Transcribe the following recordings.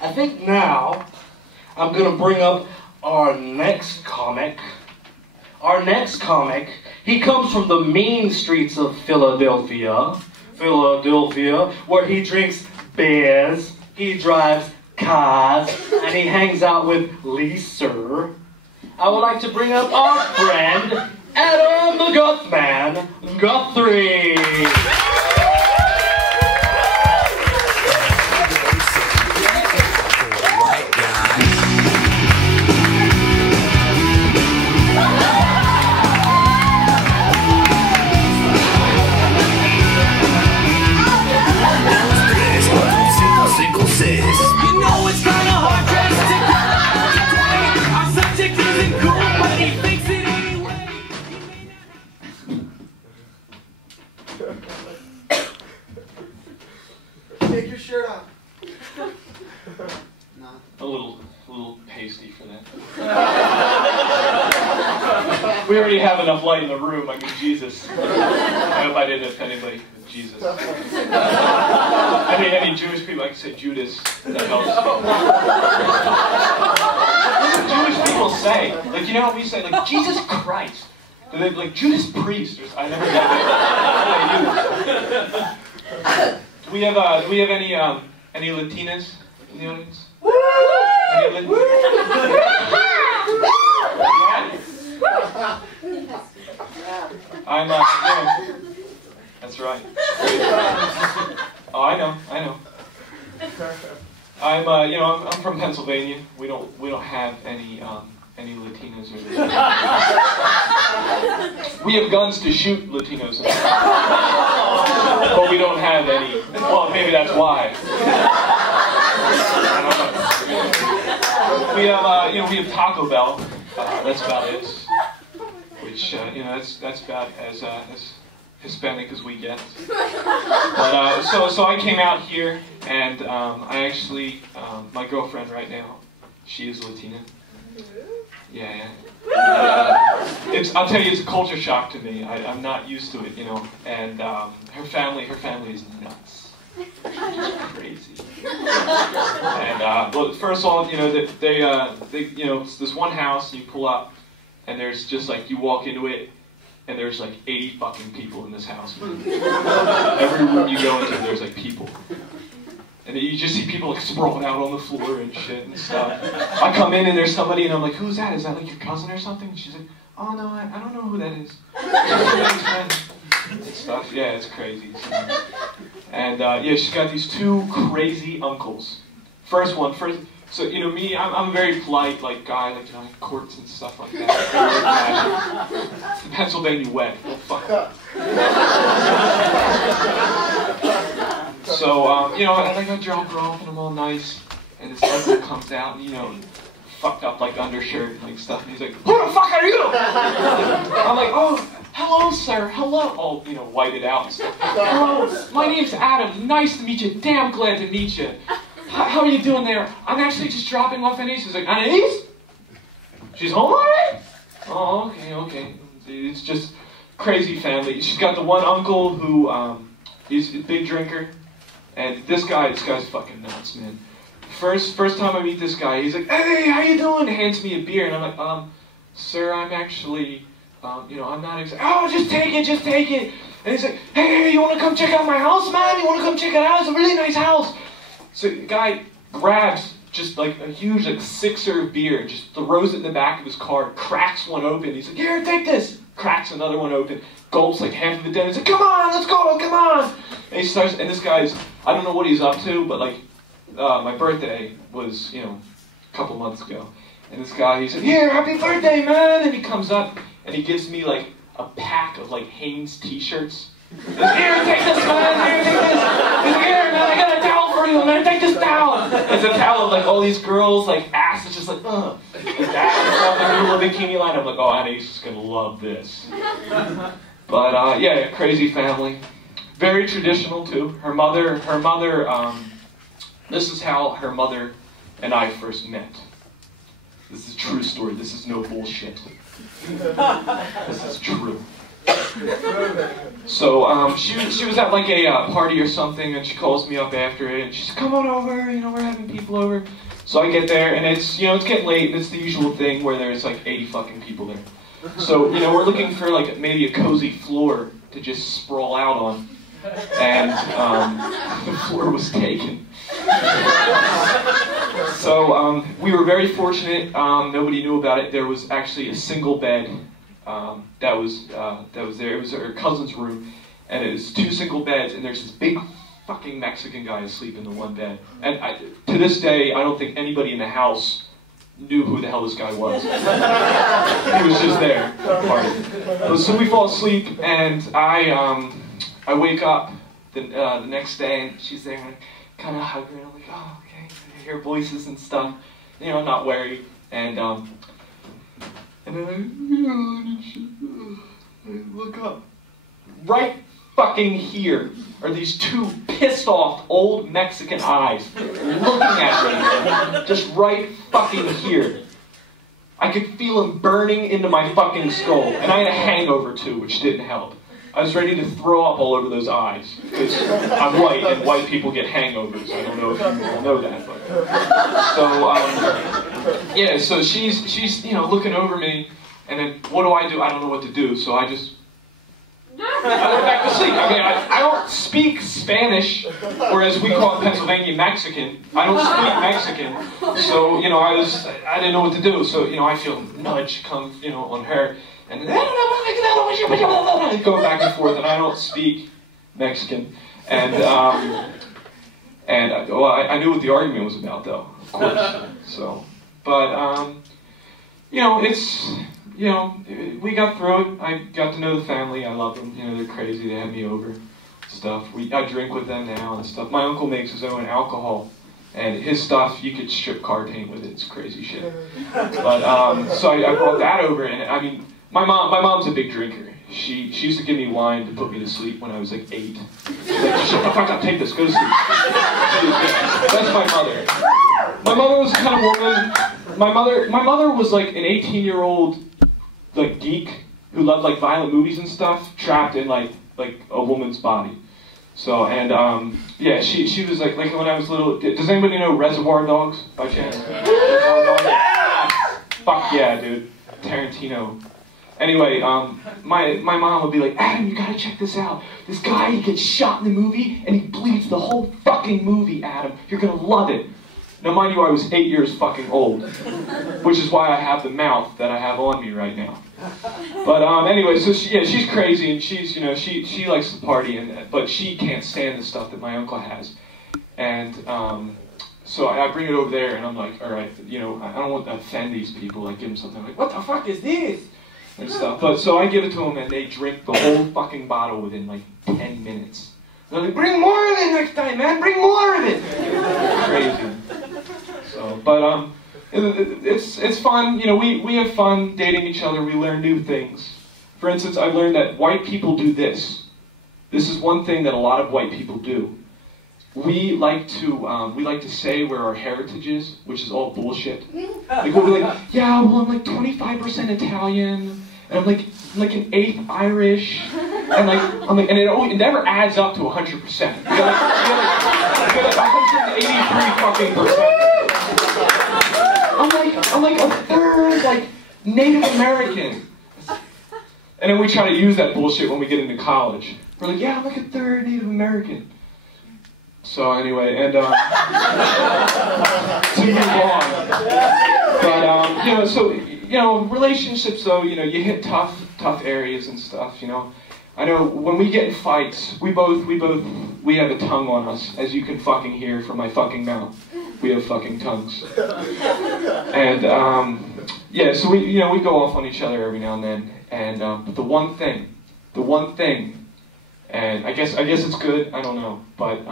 I think now I'm going to bring up our next comic. Our next comic, he comes from the mean streets of Philadelphia, where he drinks beers, he drives cars, and he hangs out with Lisa. I would like to bring up our friend, Adam the Guthman, Guthrie. Take your shirt off. No. A little pasty for that. We already have enough light in the room. I mean, Jesus. I hope I didn't offend anybody with Jesus. Any Jewish people, I can say Judas. That helps. What do Jewish people say? Like, you know how we say, like, Jesus Christ? Do they, like, Judas Priest? I never get it. Do we have any Latinas in the audience? Any I'm yeah. That's right. Oh, I know. I'm from Pennsylvania. We don't have any Latinos or we have guns to shoot Latinos, but we don't have any. Well, maybe that's why. I don't know. We have Taco Bell. That's about it. Which that's about as Hispanic as we get. But so I came out here, and I actually my girlfriend right now, she is Latina. Yeah. I'll tell you, it's a culture shock to me. I'm not used to it, you know. And her family is nuts. Just crazy. And well, first of all, you know, they it's this one house, and you pull up, and there's just like, you walk into it, and there's like 80 fucking people in this house. Every room you go into, there's like people. And you just see people like sprawling out on the floor and shit and stuff. I come in and there's somebody and I'm like, who's that? Is that like your cousin or something? And she's like, oh no, I don't know who that is. And stuff. Yeah, it's crazy. And yeah, she's got these two crazy uncles. First, so you know me, I'm a very polite like guy, like, you know, like courts and stuff like that. The Pennsylvania wet. Oh, fuck up. So, you know, I got drunk off and I'm all nice, and this uncle comes out and, you know, fucked up like undershirt and like stuff, and he's like, who the fuck are you? I'm like, oh, hello sir, hello. All, you know, whited out and stuff. Hello, my name's Adam, nice to meet you, damn glad to meet you. How are you doing there? I'm actually just dropping off Anais. He's like, Anais? She's home already? Oh, okay. It's just crazy family. She's got the one uncle who, he's a big drinker. And this guy's fucking nuts, man. First time I meet this guy, he's like, hey, how you doing? Hands me a beer, and I'm like, sir, I'm actually, you know, I'm not oh, just take it. And he's like, hey, you want to come check out my house, man? You want to come check it out? It's a really nice house. So the guy grabs just like a huge like sixer of beer, just throws it in the back of his car, cracks one open. He's like, here, take this. Cracks another one open, gulps like half of it down. He's like, come on, let's go, come on. And he starts, and this guy's, I don't know what he's up to, but like, my birthday was, you know, a couple months ago. And this guy, he said, here, happy birthday, man. And he comes up, and he gives me like a pack of like Hanes t-shirts. He's like, here, take this, man, here, take this. He's like, here, man, I got a towel for you, man, take this towel. And it's a towel of like all these girls, like ass is just like, ugh. Like that, and a little bikini line. I'm like, oh, Annie's just gonna love this. But yeah, crazy family. Very traditional too. Her mother, this is how her mother and I first met. This is a true story. This is no bullshit. This is true. So she was at like a party or something, and she calls me up after it, and she said, "Come on over, you know, we're having people over." So I get there, and it's, you know, it's getting late, and it's the usual thing where there's like 80 fucking people there. So, you know, we're looking for like maybe a cozy floor to just sprawl out on, and the floor was taken. So we were very fortunate. Nobody knew about it. There was actually a single bed that was there. It was her cousin's room, and it was 2 single beds, and there's this big fucking Mexican guy asleep in the one bed. And to this day, I don't think anybody in the house knew who the hell this guy was. He was just there. So we fall asleep, and I wake up the next day, and she's there, and I kind of hug her, and I'm like, oh, okay. I hear voices and stuff, you know, not worried, and then I look up. Right fucking here are these 2 pissed off old Mexican eyes looking at me, just right fucking here. I could feel them burning into my fucking skull, and I had a hangover too, which didn't help. I was ready to throw up all over those eyes, because I'm white, and white people get hangovers. I don't know if you all know that, but... So, yeah, so she's, you know, looking over me, and then what do? I don't know what to do, so I went back to sleep. I mean, I don't speak Spanish, or as we call it in Pennsylvania, Mexican. I don't speak Mexican, so, you know, I didn't know what to do, so, you know, I feel a nudge come, you know, on her, and then go back and forth, and I don't speak Mexican, and I knew what the argument was about, though, of course, so, but, you know, it's, you know, we got through it. I got to know the family. I love them. You know, they're crazy. They had me over, stuff. I drink with them now and stuff. My uncle makes his own alcohol, and his stuff, you could strip car paint with it. It's crazy shit. But, so I brought that over, and I mean, my mom's a big drinker. She used to give me wine to put me to sleep when I was like 8. She's like, shut the fuck up, take this, go to sleep. That's my mother. My mother was the kind of woman. My mother was like an 18-year-old like geek who loved like violent movies and stuff, trapped in like a woman's body. So, and yeah, she was like when I was little. Does anybody know Reservoir Dogs by chance? Reservoir Dogs? Fuck yeah, dude. Tarantino. Anyway, my mom would be like, Adam, you gotta check this out. This guy, he gets shot in the movie, and he bleeds the whole fucking movie, Adam. You're gonna love it. Now, mind you, I was 8 years fucking old, which is why I have the mouth that I have on me right now. But anyway, so she's crazy, and she's, you know, she likes to party, but she can't stand the stuff that my uncle has. And so I bring it over there, and I'm like, all right, you know, I don't want to offend these people. Like, give them something like, what the fuck is this? And stuff. But so I give it to them, and they drink the whole fucking bottle within like 10 minutes. They're like, bring more of it next time, man. Bring more of it. Crazy. So, but it's fun. You know, we have fun dating each other. We learn new things. For instance, I've learned that white people do this. This is one thing that a lot of white people do. We like to say where our heritage is, which is all bullshit. Like we'll be like, yeah, well, I'm like 25% Italian, and I'm like an 1/8 Irish, and and it never adds up to 100%. You get like 183 fucking percent. I'm like a third like Native American, and then we try to use that bullshit when we get into college. We're like, yeah, I'm like a third Native American. So anyway, and to move on, but you know, so you know, relationships though, you know, you hit tough areas and stuff. You know, I know when we get in fights, we have a tongue on us, as you can fucking hear from my fucking mouth. We have fucking tongues, and yeah, so we go off on each other every now and then, and but the one thing, and I guess it's good. I don't know, but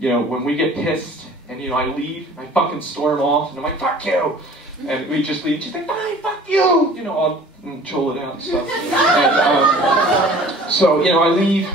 you know, when we get pissed and, you know, I leave, I fucking storm off, and I'm like, fuck you! And we just leave, she's like, fine, fuck you! You know, I'll troll it out and stuff. And, so, you know, I leave,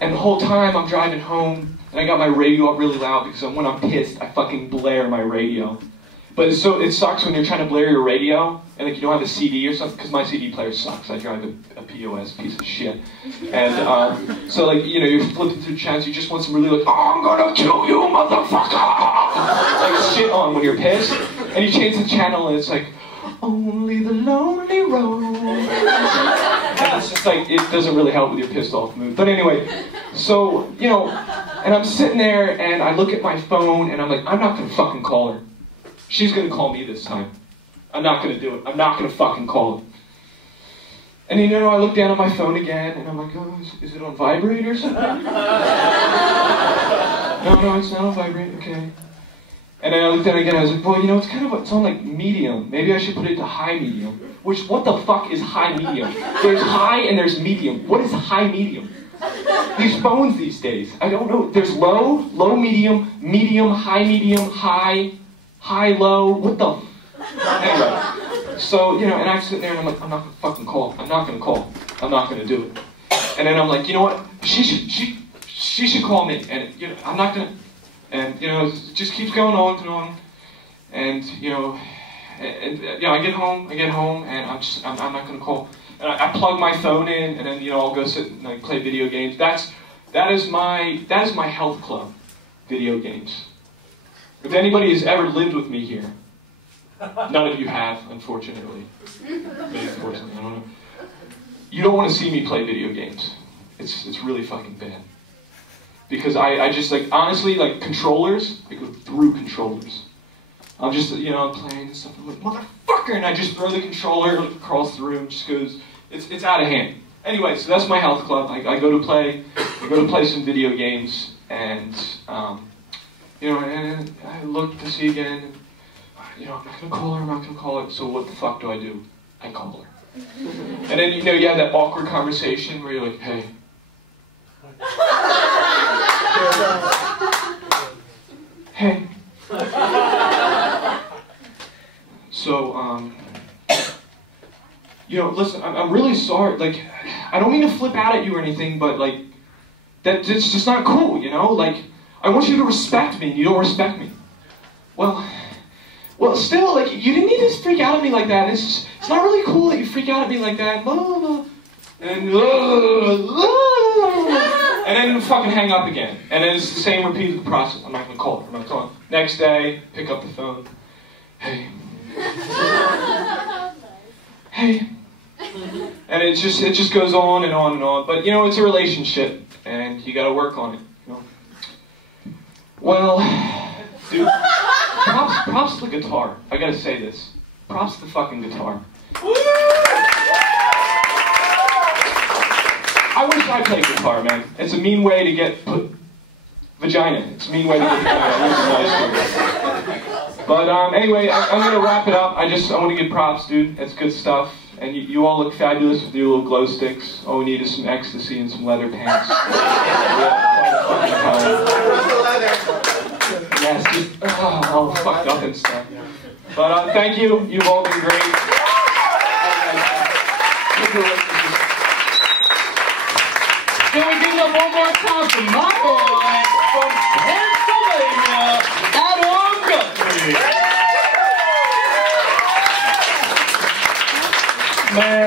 and the whole time I'm driving home, and I got my radio up really loud, because when I'm pissed, I fucking blare my radio. But so it sucks when you're trying to blare your radio and like you don't have a CD or something, because my CD player sucks. I drive a POS piece of shit. And so like, you know, you're flipping through channels, you just want some really like, oh, I'm gonna kill you, motherfucker! Like shit on when you're pissed. And you change the channel and it's like, only the lonely road. And it's just like, it doesn't really help with your pissed off mood. But anyway, so, you know, and I'm sitting there and I look at my phone and I'm like, I'm not gonna fucking call her. She's gonna call me this time. I'm not gonna do it. I'm not gonna fucking call her. And you know, I look down at my phone again and I'm like, oh, is it on vibrate or something? No, it's not on vibrate, okay. And then I looked down again and I was like, well, you know, it's on like medium. Maybe I should put it to high medium. Which, what the fuck is high medium? There's high and there's medium. What is high medium? These phones these days, I don't know. There's low, medium, high, low. What the? Anyway, so, you know, and I'm sitting there and I'm like, I'm not gonna fucking call. I'm not gonna call. I'm not gonna do it. And then I'm like, you know what? She should call me. And, you know, I'm not gonna. And, you know, it just keeps going on and on. And, you know, I get home, and I'm not going to call. And I plug my phone in, and then, you know, I'll go sit and like, play video games. That is my health club, video games. If anybody has ever lived with me here, none of you have, unfortunately. Maybe unfortunately, I don't know. You don't want to see me play video games. It's really fucking bad. Because I just, like, honestly, like, controllers, I go through controllers. I'm just, you know, I'm playing and stuff, I'm like, motherfucker, and I just throw the controller, like, across the room, just goes, it's out of hand. Anyway, so that's my health club. I go to play some video games, and, you know, and I look to see again, and, you know, I'm not gonna call her, so what the fuck do? I call her. And then, you know, you have that awkward conversation where you're like, hey. Hey. So, you know, listen, I'm really sorry. Like, I don't mean to flip out at you or anything, but, like, it's just not cool, you know? Like, I want you to respect me, and you don't respect me. Well, still, like, you didn't need to freak out at me like that. It's not really cool that you freak out at me like that. And then fucking hang up again. And then it's the same repeated process. I'm not gonna call her. I'm not calling. Next day, pick up the phone. Hey. Hey. And it just goes on and on and on. But you know, it's a relationship, and you gotta work on it. You know? Well, dude, props to the guitar. I gotta say this. Props to the fucking guitar. I wish I played guitar, man. It's a mean way to get vagina. It's a mean way to get vagina. But anyway, I'm gonna wrap it up. I want to give props, dude. It's good stuff. And you all look fabulous with your little glow sticks. All we need is some ecstasy and some leather pants. Yes, just all fucked up and stuff. But thank you. You've all been great. Can we give it up one more time for my boy?